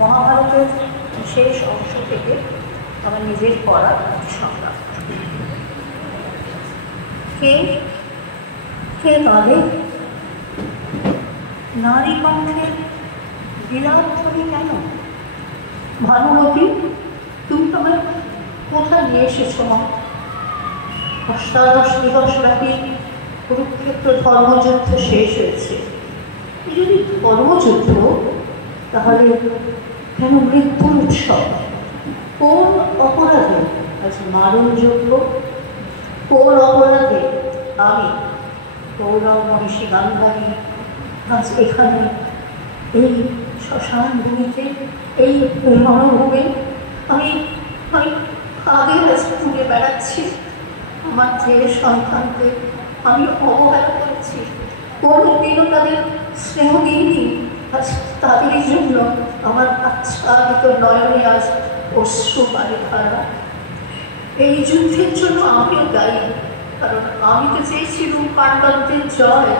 মহাভারতের বিশেষ অংশ থেকে আমার নিজের পড়া সংজ্ঞা। কে কে বলে নারী কণ্ঠের বিলাপ ধ্বনি কেন? ভানুমতি, তুমি তোমার কোথায় নিয়ে এসেছো? মা, অষ্টাদশ দিবস ব্যাপী কুরুক্ষেত্র ধর্মযুদ্ধ শেষ হয়েছে। যদি ধর্মযুদ্ধ, তাহলে কেন মৃত্যুর উৎসব? কোন অপরাধে আজ মারণযোগ্য? কোন অপরাধে আমি কৌরব মহিষী গান্ধারী আজ এখানে এই শ্মশান ভূমিতে, এই রণভূমে আমি আমি কাঁধে আজ তুলে বেড়াচ্ছি? আমার যে সন্তানকে আমি অবহেলা করেছি, কোনদিনও তাদের স্নেহ দিইনি, আজ তাদের জন্য আমার আচ্ছাদিত নয়নে আজ অশ্রু পারে ধারা। এই যুদ্ধের জন্য আমিও দায়ী, কারণ আমি তো চেয়েছিলাম পাণ্ডবদের জয়,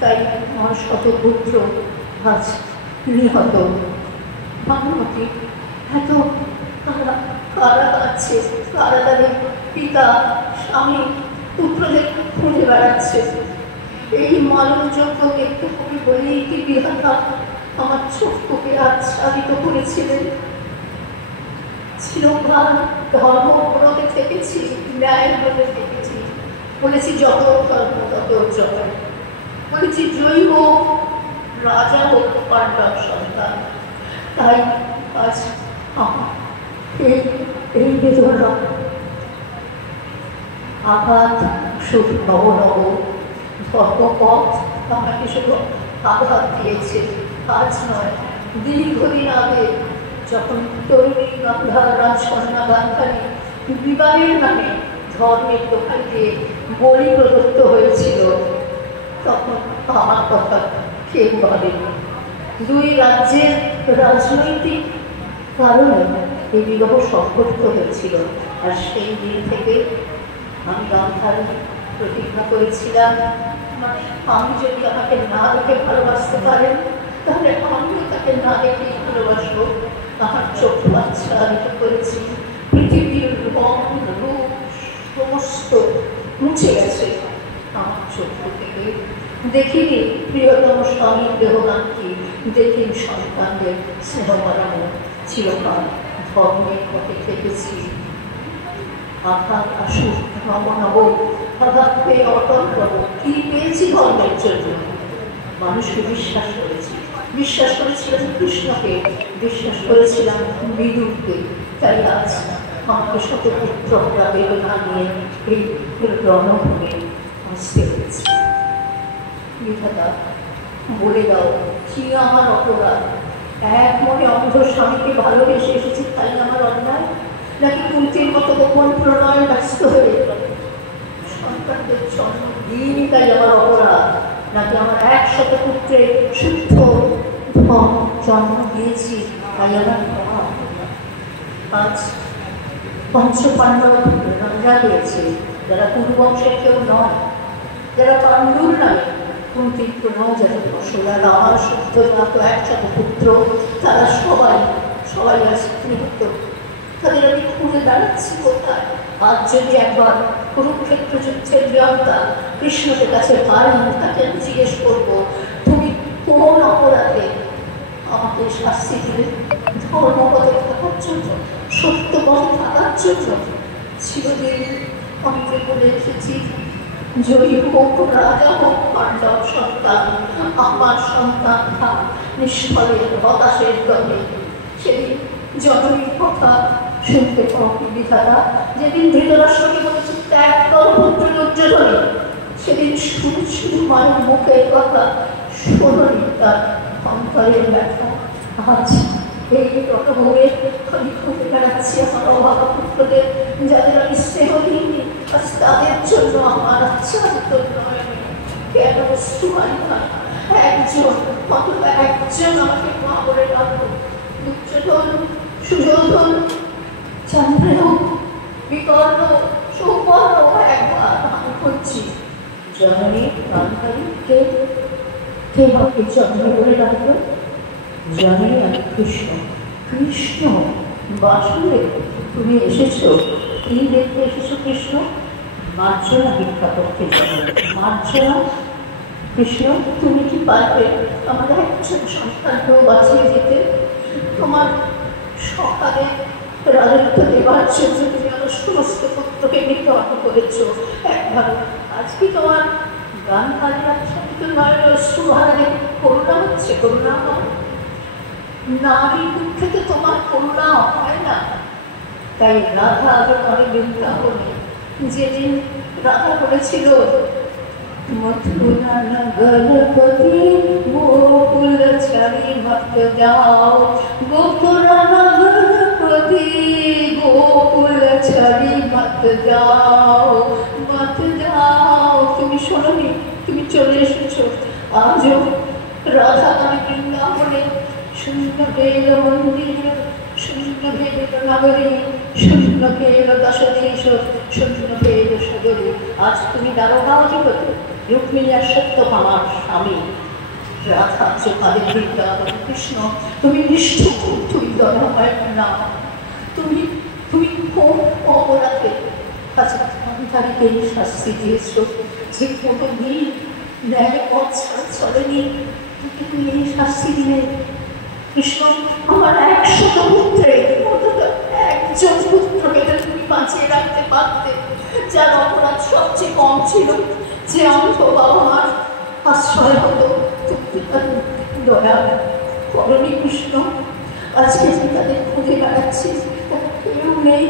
তাই আমার শতপুত্র আজ নিহত। ভানুমতি, এত কারা কারা আছে, কারা তাদের পিতা স্বামী পুত্রদের খুঁজে বেড়াচ্ছে। এই মরণযোগ্য দেখতে হবে বলেই কি বিধাতা আমার চক্ষুকে আচ্ছাদিত করেছিলেন? চিরকাল ধর্মব্রতে থেকেছি, ন্যায় ব্রতে থেকেছি, বলেছি যত ধর্ম তত জয়, বলেছি জয়ী হোক রাজা হোক পাণ্ডব সন্তান। তাই আজ আমার এই বেদনা আঘাত শুধু নব নব ধর্মপথ আমাকে শুধু আঘাত দিয়েছে। আজ নয়, দীর্ঘদিন আগে যখন তরুণী গান্ধার রাজকন্যা গান্ধারী বিবাহের নামে ধর্মের দোকান দিয়ে বলি প্রদত্ত হয়েছিল, তখন আমার কথা কেউ ভাবেনি। দুই রাজ্যের রাজনৈতিক কারণে এই বিবাহ সংঘটিত হয়েছিল। আর সেই দিন থেকে আমি গান্ধারী প্রতিজ্ঞা করেছিলাম, মানে আমি যদি আমাকে না দেখে ভালোবাসতে পারেন, তাহলে আমিও তাকে না দেখেই ভালোবাসবো। আমার চক্ষু আচ্ছাদিত করেছি, পৃথিবীর রং রূপ সমস্ত মুছে গেছে আমার চক্ষু থেকে। দেখিনি প্রিয়তম স্বামীর দেহদানকে, দেখিনি সন্তানদের স্নেহ বাড়ানো। চিরকাল ধর্মের পথে থেকেছি। আঘাত আসুক নব নব, আঘাত পেয়ে অটল হব। কি পেয়েছি ধর্মের জন্য? মানুষকে বিশ্বাস করেছি, বিশ্বাস করেছিলাম কৃষ্ণকে, বিশ্বাস করেছিলাম বিদুরকে। তাই আজ আমাকে শতপুত্ররা বেদনা নিয়ে এই রণভূমে আসতে হয়েছে। বিধাতা, বলে দাও কি আমার অপরাধ? এক মনে অন্ধ স্বামীকে ভালোবেসে এসেছি, তাই আমার অন্যায়? নাকি কুন্তির মতো গোপন প্রণয় ব্যস্ত হয়ে সন্তানদের জন্ম দিনই তাই আমার অপরাধ? নাকি আমার 100 পুত্রে শুদ্ধ জন্ম দিয়েছি তাই আমার অপরাধ? আজ পঞ্চপাণ্ডব রাজা হয়েছে, যারা কুরুবংশের কেউ নয়, যারা পাণ্ডুর নামে কুন্তির প্রণয় যাতে ফসলা রামার শুদ্ধ জাত 100 পুত্র, তারা সবাই আজ নিহত। তাদের আমি খুঁজে বেড়াচ্ছি কোথায়? আজ যদি একবার কুরুক্ষেত্র যুদ্ধের বিয়ন্তা কৃষ্ণদের কাছে পাই, তাকে আমি জিজ্ঞেস করবো, তুমি কোন অপরাধে আমাকে শাস্তি দিলে? ধর্মপথে থাকার জন্য, সত্য পথে থাকার জন্য? চিরদিন আমি বলে এসেছি, জয়ী হোক রাজা হোক পাণ্ডব সন্তান, আমার সন্তান থাক নিষ্ফলের হতাশের দলে। সেদিন জননীর কথা শুনতে পাবি বিধাতা, যেদিন ধৃতরাষ্ট্রকে বলেছি ত্যাগ কর পুত্র দুর্যোধনে, সেদিন শুধু মায়ের মুখের কথা শোনি, তার অন্তরের ব্যথা। আজ এই রণভূমে আমি খুঁজে বেড়াচ্ছি আমার অভাগা পুত্রদের, যাদের আমি স্নেহ দিইনি। আজ তাদের জন্য আমার আচ্ছাদিত নয়নে কেন অশ্রু হয় না? একজন আমাকে মা বলে ডাকো। দুর্যোধন, সুযোধন, চন্দ্রেয়, বিকর্ণ, সৌপর্ণ, একবার আমি খুঁজছি। জননী গান্ধারী কে আমাকে জন্ম বলে ডাকলো? জানি আমি কৃষ্ণ। কৃষ্ণ বাসুদেব, তুমি এসেছো, কি দেখতে এসেছো কৃষ্ণ? মার্জনা ভিক্ষা করতে যাবে। মার্জনা? কৃষ্ণ, তুমি কি পারবে আমার একজন সন্তানকেও বাঁচিয়ে দিতে? তোমার সকালে রাজত্ব দেবার জন্য তুমি আমার সমস্ত পুত্রকে নির্বাহ করেছ একবার। আজ কি তোমার গান বাজনার সাথে তোমার সুহারে করুণা হচ্ছে? করুণা হয় নারী দুঃখে তোমার করুণা হয় না। তাই রাধা আগে অনেক বৃন্দাবনে যেদিন রাধা বলেছিল মথুরা নগরপতি গোকুল ছাড়ি মত যাও, গোপুরা নগরপতি গোকুল ছাড়ি মত যাও, মত যাও। তুমি শোনোনি, তুমি চলে এসেছো। আজও রাধা মানে বৃন্দাবনে শূন্য বেল মন্দির, শূন্য বেল নগরী, শূন্য বেল দশদেশ, শূন্য বেল সগরী। আজ তুমি দারোগাও জগতে, রুক্মিণী আর সত্যভামার স্বামী। রাধা চোখালে বৃন্দাবন কৃষ্ণ, তুমি নিষ্ঠুর, তুমি দয়াময় না। তুমি তুমি কোন অপরাধে কাছাকাছিকে শাস্তি দিয়েছ যে কোনো দিন ন্যায় পথ চলেনি? তুমি এই শাস্তি দিলে কৃষ্ণ। আমার 100 পুত্রে অন্তত একজন পুত্রকে তুমি বাঁচিয়ে রাখতে পারতে, যার অপরাধ সবচেয়ে কম ছিল, যে অন্ধ বাবা মার আশ্রয় হতো। তুমি দয়া করনি কৃষ্ণ। আজকে আমি তাদের খুঁজে বেড়াচ্ছি, কেউ নেই।